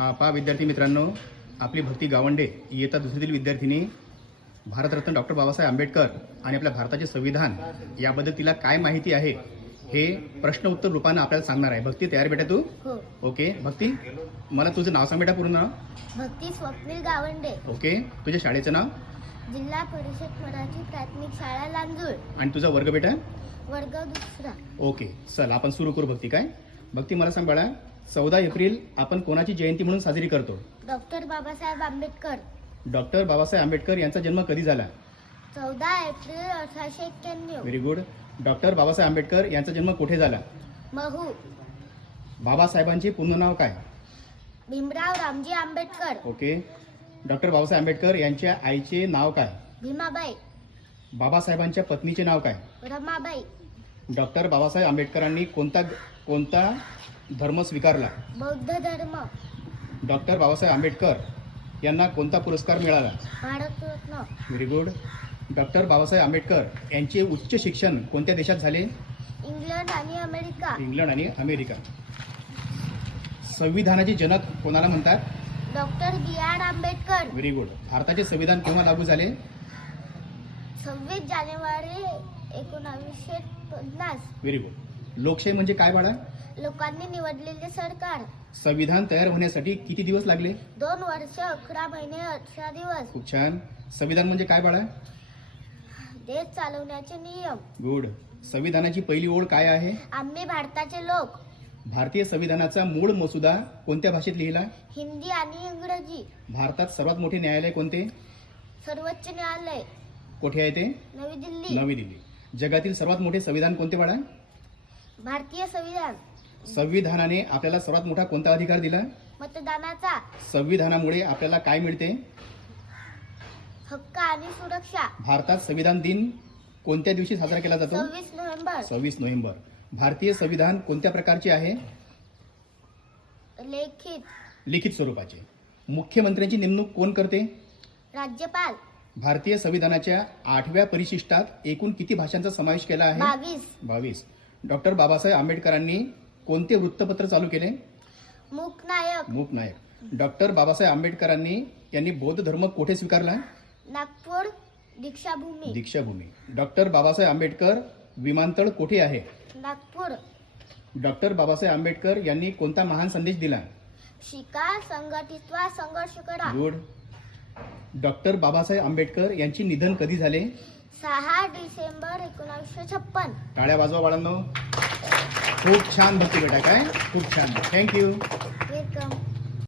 हा पहा विद्यार्थी मित्रांनो, आपली भक्ती गावंडे इयत्ता दुसरीतील विद्यार्थिनी भारतरत्न डॉक्टर बाबासाहेब आंबेडकर आणि आपल्या भारताचे संविधान याबद्दल तिला काय माहिती आहे हे प्रश्न उत्तर रूपाने आपल्याला सांगणार आहे. भक्ती तयार बेटा तू? हो. ओके भक्ती, मला तुझं नाव सांग बेटा, पूर्ण नाव. भक्ती स्वप्नील गावंडे. ओके, तुझ्या शाळेचं नाव जिल्हा परिषद मराठी प्राथमिक शाळा लांजूळ. आणि तुझा वर्ग बेटा? वर्ग दुसरा. ओके, चल आपण सुरू करू. भक्ती काय? भक्ती मला सांग बाळा, 14 एप्रिल आपण कोणाची जयंती म्हणून साजरी करतो? डॉक्टर बाबासाहेब आंबेडकर. डॉक्टर बाबासाहेब आंबेडकर यांचा जन्म कधी झाला? 14 April 1891. Very good. Doctor Babasaheb Ambedkar यांचा जन्म कुठे झाला? महू. बाबासाहेबांचे पूर्ण नाव काय? भीमराव रामजी आंबेडकर. ओके. डॉक्टर बाबासाहेब आंबेडकर यांच्या आईचे नाव काय? भीमाबाई. बाबासाहेबांच्या पत्नीचे नाव काय? रमाबाई. डॉक्टर बाबासाहेब आंबेडकरांनी कोणता धर्म स्वीकारला? बौद्ध धर्म. डॉक्टर बाबासाहेब आंबेडकर यांना कोणता पुरस्कार मिळाला? Bharat Ratna. Very good. Doctor Babasaheb Ambedkar यांचे उच्च शिक्षण कोणत्या देशात झाले? इंग्लंड आणि अमेरिका. इंग्लंड आणि अमेरिका. संविधानाचे जनक कोणाला म्हणतात? Doctor B R. Ambedkar. Very good. भारताचे संविधान केव्हा लागू झाले? 26 जानेवारी 1950. Very good. लोकशाही म्हणजे काय बाळा? लोकांनी निवडलेले सरकार. संविधान तयार होण्यासाठी किती दिवस लागले? 2 वर्ष 11 महिने 18 दिवस. खूप छान. संविधान म्हणजे काय बाळा? देश चालवण्याचे नियम. गुड. संविधानाची पहिली ओळ काय आहे? आम्ही भारताचे लोक. भारतीय संविधानाचा मूळ मसुदा कोणत्या भाषेत लिहिला? हिंदी आणि इंग्रजी. भारतात सर्वात मोठे न्यायालय कोणते? सर्वोच्च न्यायालय. कोठे आहे ते? नवी दिल्ली. नवी दिल्ली. जगातील सर्वात मोठे संविधान कोणते बाळा? भारतीय संविधान. संविधानाने आपल्याला सर्वात मोठा कोणता अधिकार दिला? मतदानाचा संविधानामुळे आपल्याला काय मिळते? हक्क आणि सुरक्षा. भारतात संविधान दिन कोणत्या दिवशी साजरा केला जातो? 26 नोव्हेंबर. 26 नोव्हेंबर. भारतीय संविधान कोणत्या प्रकारचे आहे? लिखित स्वरूपाचे. मुख्यमंत्र्यांची नेमणूक कोण करते? राज्यपाल. भारतीय संविधानाच्या 8व्या परिशिष्टात एकूण किती भाषांचा समावेश केला आहे? 22. डॉक्टर बाबासाहेब आंबेडकरांनी कोणते वृत्तपत्र चालू केले? मूकनायक. डॉक्टर बाबासाहेब आंबेडकरांनी यांनी बौद्ध धर्म कोठे स्वीकारला? नागपूर. दीक्षाभूमी. डॉक्टर बाबासाहेब आंबेडकर विमानतळ कोठे आहे? नागपूर. डॉक्टर बाबासाहेब आंबेडकर यांनी कोणता महान संदेश दिला? शिका, संघटित व्हा, संघर्ष करा. गुड. डॉक्टर बाबासाहेब आंबेडकर यांचे निधन कधी झाले? 6 डिसेंबर 1956. टाळ्या वाजवा बाळांनो. खूप छान भक्ती बेटा. काय खूप छान. थँक्यू.